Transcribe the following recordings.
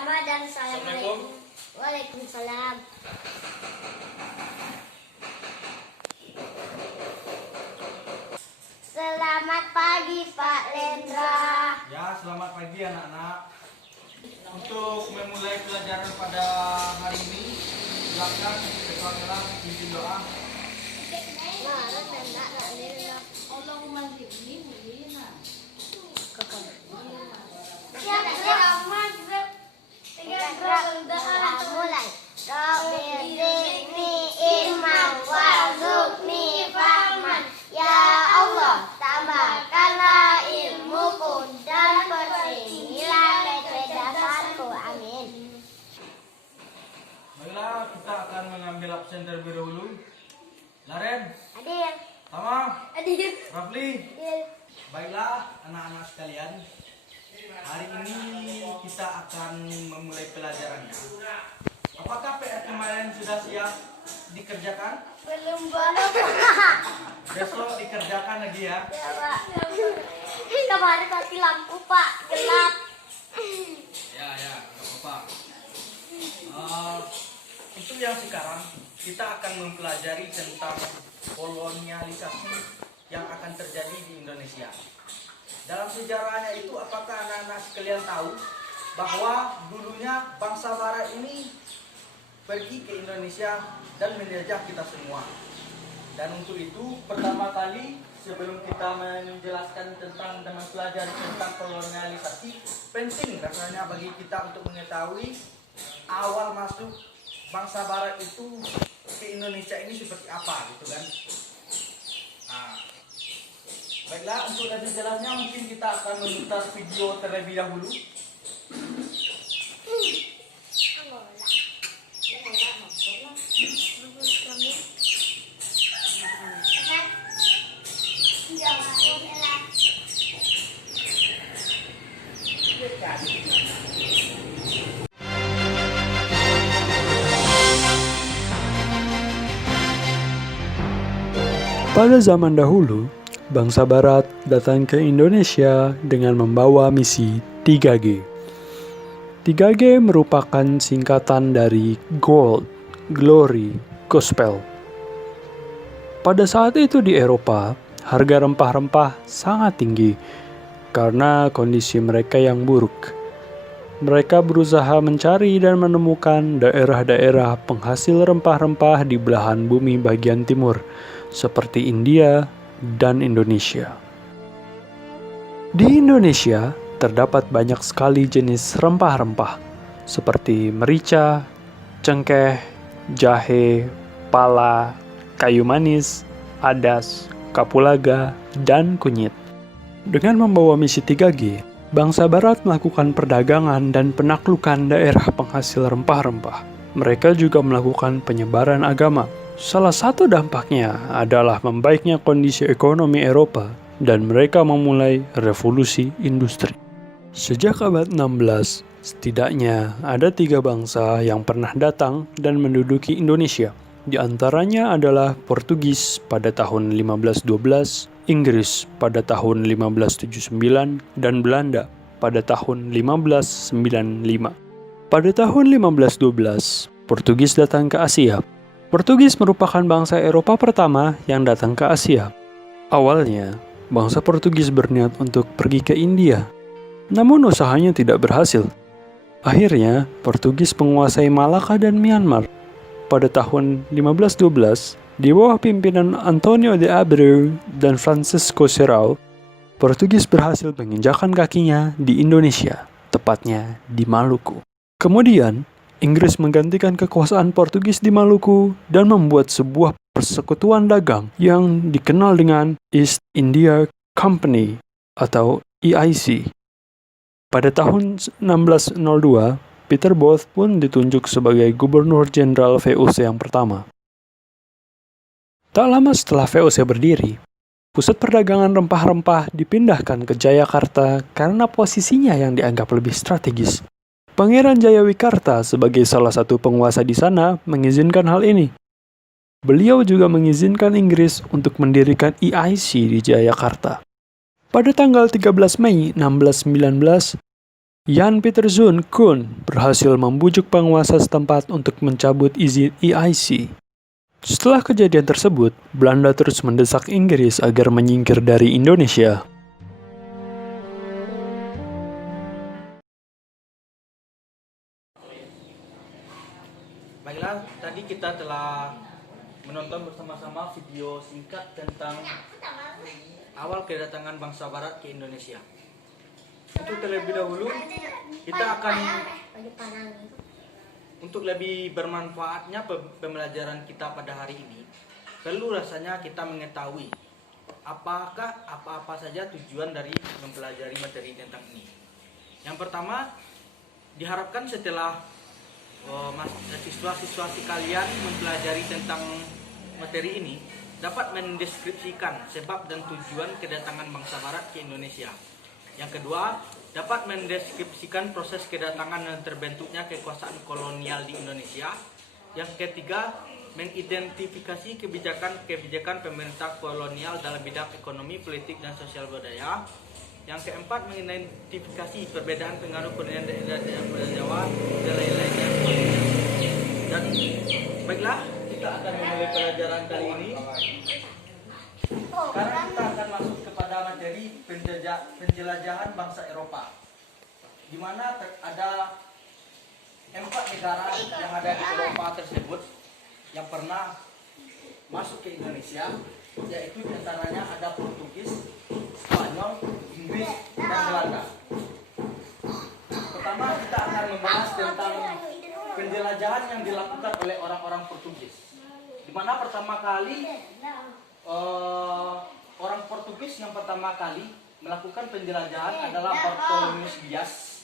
Ramadan. Assalamualaikum. Waalaikumsalam. Selamat pagi Pak Lendra. Ya, selamat pagi anak-anak. Untuk memulai pelajaran pada hari ini, silakan ketua pimpin doa. Allahumma zidni mulina. Mulai. Rabbi zidni ilman warzuqni fahman. Ya Allah, tambahkanlah ilmuku dan pertinggilah kecerdasanku. Amin. Baiklah, kita akan mengambil absen terlebih dahulu. Laren, Adil. Tama, Adil. Rafli. Adil. Baiklah, anak-anak sekalian. Hari ini kita akan memulai pelajarannya. Apakah PR kemarin sudah siap dikerjakan? Belum. Besok dikerjakan lagi ya. Ya, Pak. Kemarin mati lampu, Pak. Gelap. Ya, nggak apa-apa. Untuk yang sekarang kita akan mempelajari tentang kolonialisasi yang akan terjadi di Indonesia. Dalam sejarahnya itu, apakah anak-anak sekalian tahu bahwa dulunya bangsa Barat ini pergi ke Indonesia dan menjajah kita semua. Dan untuk itu, pertama kali sebelum kita menjelaskan tentang dan mempelajari tentang kolonialisasi, penting rasanya bagi kita untuk mengetahui awal masuk bangsa Barat itu ke Indonesia ini seperti apa, gitu kan? Nah, baiklah, untuk lebih jelasnya mungkin kita akan memutar video terlebih dahulu. Pada zaman dahulu, bangsa Barat datang ke Indonesia dengan membawa misi 3G. 3G merupakan singkatan dari Gold, Glory, Gospel. Pada saat itu di Eropa, harga rempah-rempah sangat tinggi karena kondisi mereka yang buruk. Mereka berusaha mencari dan menemukan daerah-daerah penghasil rempah-rempah di belahan bumi bagian timur, seperti India dan Indonesia. Di Indonesia terdapat banyak sekali jenis rempah-rempah seperti merica, cengkeh, jahe, pala, kayu manis, adas, kapulaga, dan kunyit. Dengan membawa misi 3G, bangsa Barat melakukan perdagangan dan penaklukan daerah penghasil rempah-rempah. Mereka juga melakukan penyebaran agama. Salah satu dampaknya adalah membaiknya kondisi ekonomi Eropa dan mereka memulai revolusi industri. Sejak abad 16, setidaknya ada 3 bangsa yang pernah datang dan menduduki Indonesia. Di antaranya adalah Portugis pada tahun 1512, Inggris pada tahun 1579, dan Belanda pada tahun 1595. Pada tahun 1512, Portugis datang ke Asia. Portugis merupakan bangsa Eropa pertama yang datang ke Asia. Awalnya, bangsa Portugis berniat untuk pergi ke India. Namun usahanya tidak berhasil. Akhirnya, Portugis menguasai Malaka dan Myanmar. Pada tahun 1512, di bawah pimpinan Antonio de Abreu dan Francisco Serrao, Portugis berhasil menginjakkan kakinya di Indonesia, tepatnya di Maluku. Kemudian, Inggris menggantikan kekuasaan Portugis di Maluku dan membuat sebuah persekutuan dagang yang dikenal dengan East India Company atau EIC. Pada tahun 1602, Peter Booth pun ditunjuk sebagai Gubernur Jenderal VOC yang pertama. Tak lama setelah VOC berdiri, pusat perdagangan rempah-rempah dipindahkan ke Jayakarta karena posisinya yang dianggap lebih strategis. Pangeran Jayawikarta sebagai salah satu penguasa di sana mengizinkan hal ini. Beliau juga mengizinkan Inggris untuk mendirikan EIC di Jayakarta. Pada tanggal 13 Mei 1619, Jan Pieterszoon Koen berhasil membujuk penguasa setempat untuk mencabut izin EIC. Setelah kejadian tersebut, Belanda terus mendesak Inggris agar menyingkir dari Indonesia. Baiklah, tadi kita telah menonton bersama-sama video singkat tentang awal kedatangan bangsa Barat ke Indonesia. Untuk terlebih dahulu, kita akan untuk lebih bermanfaatnya pembelajaran kita pada hari ini, perlu rasanya kita mengetahui apakah apa-apa saja tujuan dari mempelajari materi tentang ini. Yang pertama, diharapkan setelah siswa-siswa kalian mempelajari tentang materi ini dapat mendeskripsikan sebab dan tujuan kedatangan bangsa Barat ke Indonesia. Yang kedua, dapat mendeskripsikan proses kedatangan dan terbentuknya kekuasaan kolonial di Indonesia. Yang ketiga, mengidentifikasi kebijakan pemerintah kolonial dalam bidang ekonomi, politik, dan sosial budaya. Yang keempat, mengidentifikasi perbedaan pengaruh kolonial daerah Jawa dan lain-lainnya. Dan baiklah, kita akan memulai pelajaran kali ini. Sekarang kita akan masuk kepada materi penjelajahan bangsa Eropa, di mana ada 4 negara yang ada di Eropa tersebut yang pernah masuk ke Indonesia, yaitu diantaranya ada Portugis, Spanyol, Inggris, dan Belanda. Pertama, kita akan membahas tentang penjelajahan yang dilakukan oleh orang-orang Portugis, di mana pertama kali orang Portugis yang pertama kali melakukan penjelajahan adalah Bartolomeu Dias,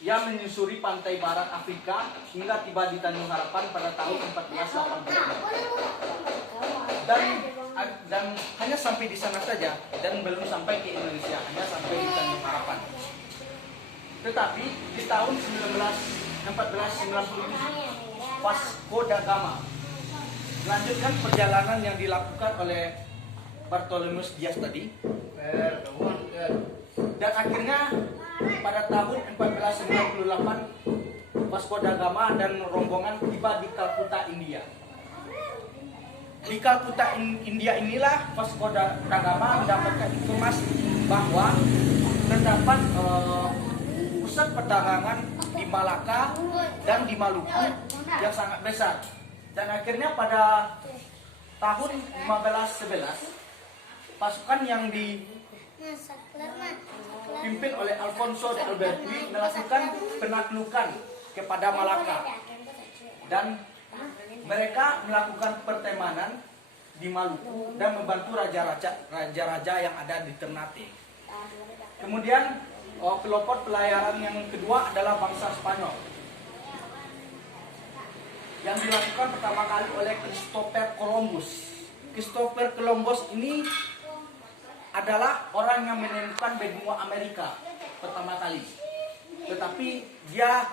yang menyusuri pantai barat Afrika hingga tiba di Tanjung Harapan pada tahun 1480. Dan hanya sampai di sana saja dan belum sampai ke Indonesia, hanya sampai di Tanjung Harapan. Tetapi di tahun 1490 Vasco da Gama melanjutkan perjalanan yang dilakukan oleh Bartolomeu Dias tadi, dan akhirnya pada tahun 1498 Vasco da Gama dan rombongan tiba di Kalkuta, India. Di Kalkuta, India inilah Vasco da Gama mendapatkan informasi bahwa terdapat pusat perdagangan di Malaka dan di Maluku yang sangat besar. Dan akhirnya pada tahun 1511 pasukan yang dipimpin oleh Alfonso de Albuquerque melakukan penaklukan kepada Malaka, dan mereka melakukan pertemanan di Maluku dan membantu raja-raja yang ada di Ternate. Kemudian pelopor pelayaran yang kedua adalah bangsa Spanyol, yang dilakukan pertama kali oleh Christopher Columbus. Christopher Columbus ini adalah orang yang menemukan benua Amerika pertama kali. Tetapi dia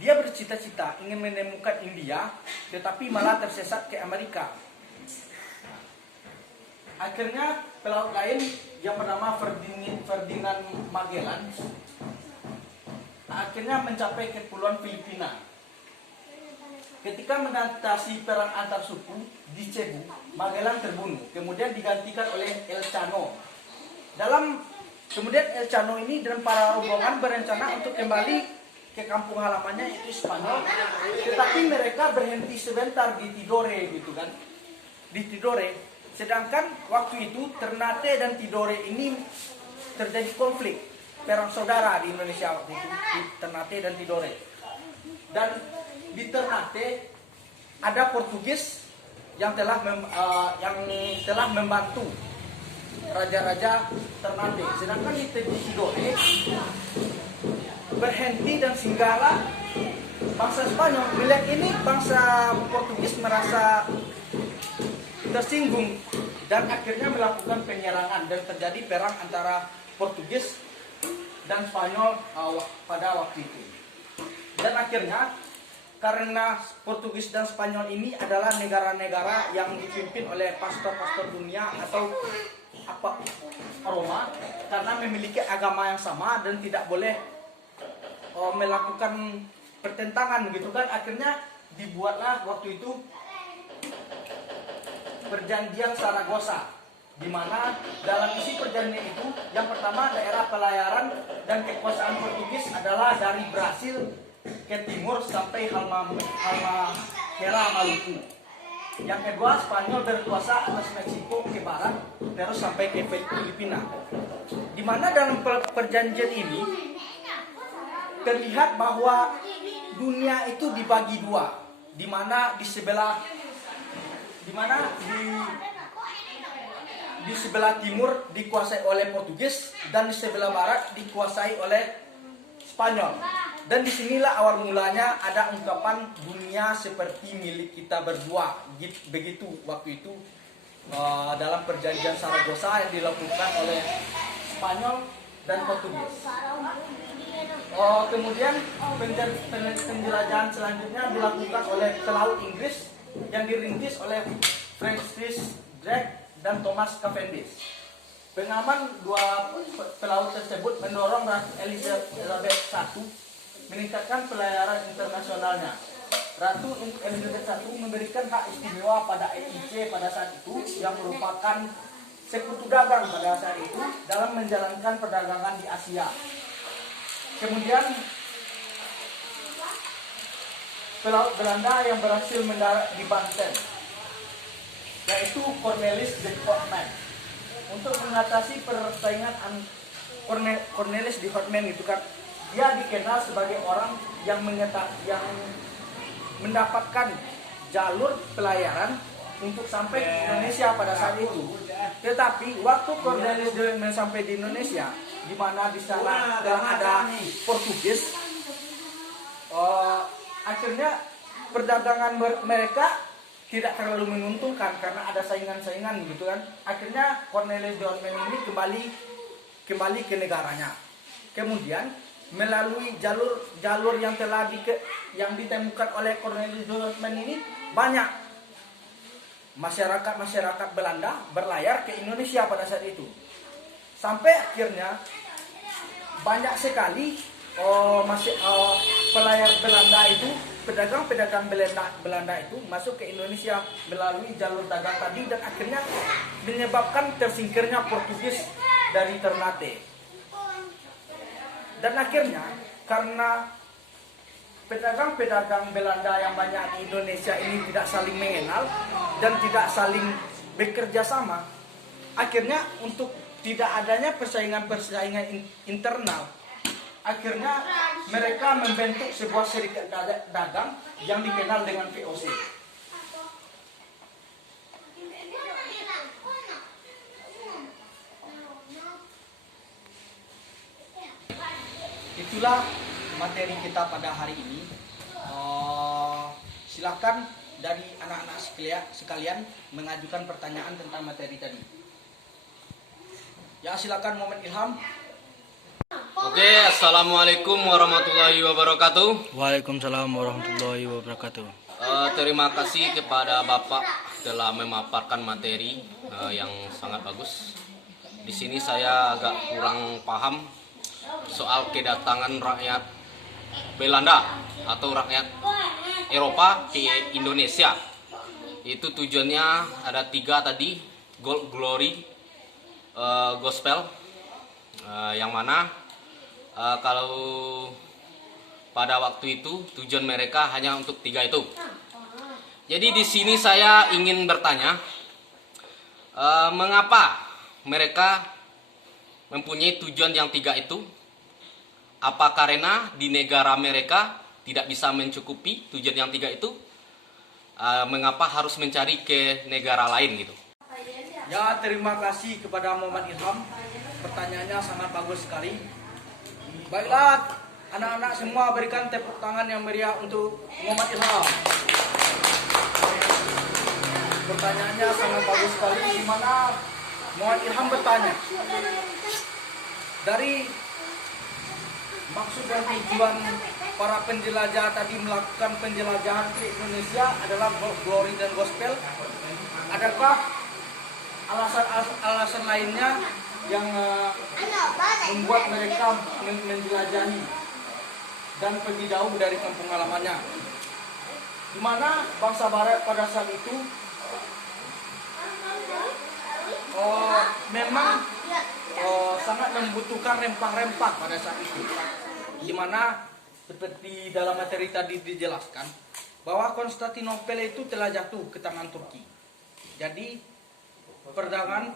bercita-cita ingin menemukan India, tetapi malah tersesat ke Amerika. Akhirnya pelaut lain yang bernama Ferdinand Magellan akhirnya mencapai kepulauan Filipina. Ketika mengatasi perang antar suku di Cebu, Magellan terbunuh, kemudian digantikan oleh Elcano. Kemudian Elcano ini dan para rombongan berencana untuk kembali ke kampung halamannya, yaitu Spanyol. Tetapi mereka berhenti sebentar di Tidore, gitu kan? Di Tidore. Sedangkan waktu itu Ternate dan Tidore ini terjadi konflik, perang saudara di Indonesia waktu itu, di Ternate dan Tidore. Dan di Ternate ada Portugis yang telah membantu raja-raja Ternate. Sedangkan di Tidore berhenti dan singgahlah bangsa Spanyol. Bila ini bangsa Portugis merasa tersinggung dan akhirnya melakukan penyerangan, dan terjadi perang antara Portugis dan Spanyol pada waktu itu. Dan akhirnya karena Portugis dan Spanyol ini adalah negara-negara yang dipimpin oleh pastor-pastor dunia atau Roma, karena memiliki agama yang sama dan tidak boleh melakukan pertentangan gitu kan, akhirnya dibuatlah waktu itu perjanjian Saragossa, di mana dalam isi perjanjian itu yang pertama daerah pelayaran dan kekuasaan Portugis adalah dari Brasil ke timur sampai Halmahera Maluku. Yang kedua, Spanyol berkuasa atas Meksiko ke barat terus sampai ke Filipina. Di mana dalam perjanjian ini terlihat bahwa dunia itu dibagi dua, di mana di sebelah timur dikuasai oleh Portugis dan di sebelah barat dikuasai oleh Spanyol. Dan disinilah awal mulanya ada ungkapan dunia seperti milik kita berdua. Begitu waktu itu dalam perjanjian Saragossa yang dilakukan oleh Spanyol dan Portugis. Kemudian penjelajahan selanjutnya dilakukan oleh pelaut Inggris yang dirintis oleh Francis Drake dan Thomas Cavendish. Pengaman dua pelaut tersebut mendorong Ratu Elizabeth I meningkatkan pelayaran internasionalnya. Ratu Elizabeth I memberikan hak istimewa pada EIC pada saat itu yang merupakan sekutu dagang pada saat itu dalam menjalankan perdagangan di Asia. Kemudian pelaut Belanda yang berhasil mendarat di Banten, yaitu Cornelis de Houtman. Untuk mengatasi persaingan Cornelis de Houtman itu kan, dia dikenal sebagai orang yang mendapatkan jalur pelayaran untuk sampai ke Indonesia pada saat itu. Tetapi waktu Cornelis de Houtman sampai di Indonesia, di mana di sana ada Portugis, akhirnya perdagangan mereka tidak terlalu menguntungkan karena ada saingan-saingan gitu kan. Akhirnya Cornelis de Houtman ini kembali ke negaranya. Kemudian melalui jalur yang yang ditemukan oleh Cornelis de Houtman ini, banyak masyarakat Belanda berlayar ke Indonesia pada saat itu. Sampai akhirnya banyak sekali pelayar Belanda itu, pedagang-pedagang Belanda itu masuk ke Indonesia melalui jalur dagang tadi, dan akhirnya menyebabkan tersingkirnya Portugis dari Ternate. Dan akhirnya karena pedagang-pedagang Belanda yang banyak di Indonesia ini tidak saling mengenal dan tidak saling bekerja sama, akhirnya untuk tidak adanya persaingan internal, akhirnya mereka membentuk sebuah serikat dagang yang dikenal dengan VOC. Itulah materi kita pada hari ini. Silakan dari anak-anak sekalian mengajukan pertanyaan tentang materi tadi. Ya, silakan Muhammad Ilham. Oke, assalamualaikum warahmatullahi wabarakatuh. Waalaikumsalam warahmatullahi wabarakatuh. Terima kasih kepada Bapak telah memaparkan materi yang sangat bagus. Di sini saya agak kurang paham soal kedatangan rakyat Belanda atau rakyat Eropa ke Indonesia. Itu tujuannya ada 3 tadi, Gold Glory, Gospel, yang mana kalau pada waktu itu tujuan mereka hanya untuk 3 itu. Jadi di sini saya ingin bertanya, mengapa mereka mempunyai tujuan yang 3 itu? Apa karena di negara mereka tidak bisa mencukupi tujuan yang 3 itu? Mengapa harus mencari ke negara lain gitu? Ya, terima kasih kepada Muhammad Ilham. Pertanyaannya sangat bagus sekali. Baiklah, anak-anak semua berikan tepuk tangan yang meriah untuk Muhammad Ilham. Pertanyaannya sangat bagus sekali, di mana Muhammad Ilham bertanya, dari maksud dan tujuan para penjelajah tadi melakukan penjelajahan ke Indonesia adalah Glory dan Gospel, adakah alasan lainnya yang membuat mereka menjelajahi? dan pergi jauh dari kampung halamannya. Di mana bangsa Barat pada saat itu memang sangat membutuhkan rempah-rempah pada saat itu. Di mana seperti dalam materi tadi dijelaskan bahwa Konstantinopel itu telah jatuh ke tangan Turki. Jadi perdagangan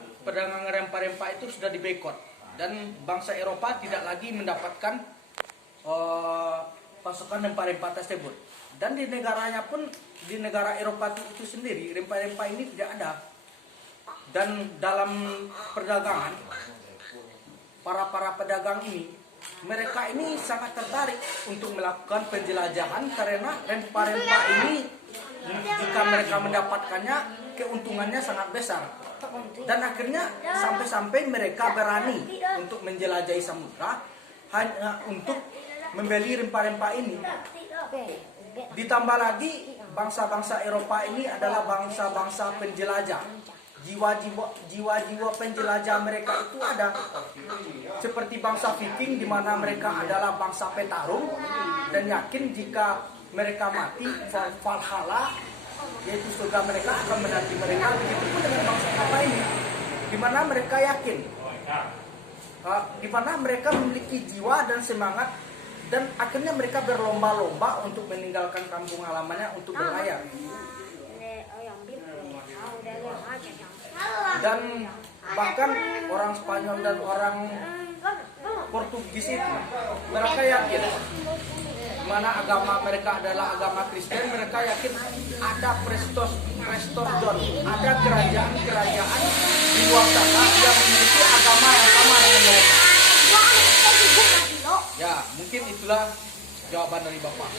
rempah-rempah itu sudah dibekot dan bangsa Eropa tidak lagi mendapatkan pasokan rempah-rempah tersebut. Dan di negaranya pun, di negara Eropa itu sendiri rempah-rempah ini tidak ada. Dan dalam perdagangan para pedagang ini, mereka ini sangat tertarik untuk melakukan penjelajahan karena rempah-rempah ini jika mereka mendapatkannya keuntungannya sangat besar. Dan akhirnya sampai-sampai mereka berani untuk menjelajahi samudra hanya untuk membeli rempah-rempah ini. Ditambah lagi bangsa-bangsa Eropa ini adalah bangsa-bangsa penjelajah. Jiwa-jiwa penjelajah mereka itu ada seperti bangsa Viking, di mana mereka adalah bangsa petarung dan yakin jika mereka mati Valhalla, yaitu surga mereka akan menanti mereka. Begitupun dengan bangsa Eropa ini, di mana mereka yakin, di mana mereka memiliki jiwa dan semangat, dan akhirnya mereka berlomba-lomba untuk meninggalkan kampung halamannya untuk berlayar. Dan bahkan orang Spanyol dan orang Portugis itu mereka yakin, mana agama mereka adalah agama Kristen, mereka yakin ada Prestos Don, ada kerajaan-kerajaan di luar sana yang memiliki agama yang sama dengan mereka. Ya, mungkin itulah jawaban dari Bapak.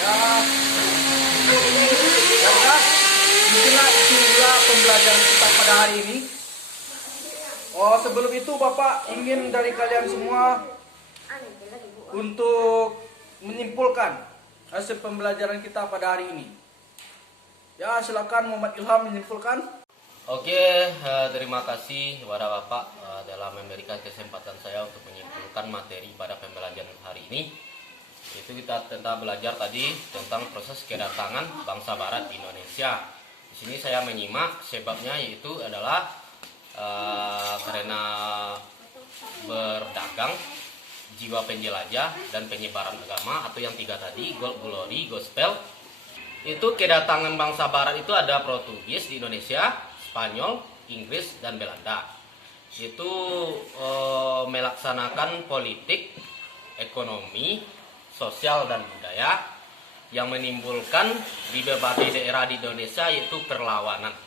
Ya, mungkinlah itulah pembelajaran kita pada hari ini. Sebelum itu Bapak ingin dari kalian semua untuk menyimpulkan hasil pembelajaran kita pada hari ini. Ya, silakan Muhammad Ilham menyimpulkan. Oke, terima kasih kepada Bapak dalam memberikan kesempatan saya untuk menyimpulkan materi pada pembelajaran hari ini. Itu kita tentang belajar tadi tentang proses kedatangan bangsa Barat di Indonesia. Di sini saya menyimak sebabnya, yaitu adalah karena berdagang, jiwa penjelajah, dan penyebaran agama, atau yang tiga tadi, gold glory, gospel. Itu kedatangan bangsa Barat itu ada Portugis di Indonesia, Spanyol, Inggris, dan Belanda. Itu melaksanakan politik, ekonomi, sosial, dan budaya yang menimbulkan di berbagai daerah di Indonesia yaitu perlawanan.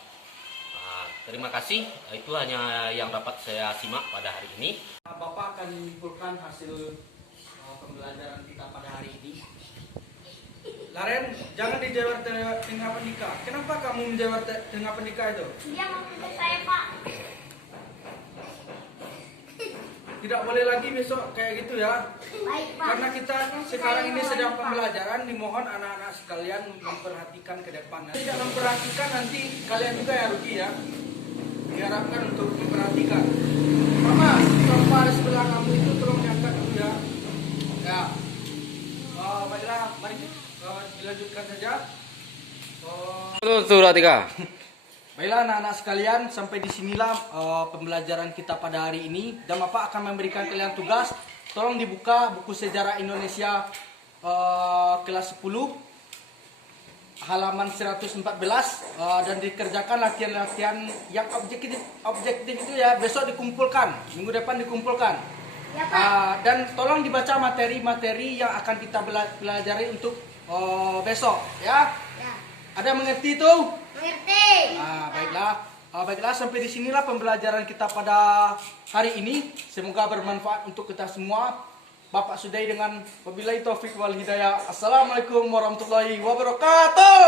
Terima kasih, itu hanya yang dapat saya simak pada hari ini. Bapak akan menyimpulkan hasil pembelajaran kita pada hari ini. Laren, jangan dijawab tengah pendika. Kenapa kamu menjawab tengah pendika itu? Dia mau untuk saya, Pak. Tidak boleh lagi besok kayak gitu ya. Baik, Pak. Karena kita sekarang ini sedang pembelajaran, dimohon anak-anak sekalian memperhatikan ke depannya. Tidak memperhatikan, nanti kalian juga ya rugi ya. Diharapkan untuk memperhatikan. Mama, sampah di sebelah kamu itu tolong diangkat dulu ya. Ya. Baiklah, mari dilanjutkan saja. Surah 3. Baiklah anak-anak sekalian, sampai di sinilah pembelajaran kita pada hari ini. Dan Bapak akan memberikan kalian tugas. Tolong dibuka buku sejarah Indonesia kelas 10 halaman 114 dan dikerjakan latihan-latihan yang objektif itu ya. Besok dikumpulkan, minggu depan dikumpulkan. Ya, Pak. Dan tolong dibaca materi-materi yang akan kita pelajari untuk besok ya. Ya. Ada mengerti itu? Mengerti. Baiklah. Baiklah, sampai di sinilah pembelajaran kita pada hari ini. Semoga bermanfaat untuk kita semua. Bapak sudahi dengan wabillahi taufik wal hidayah. Assalamualaikum warahmatullahi wabarakatuh.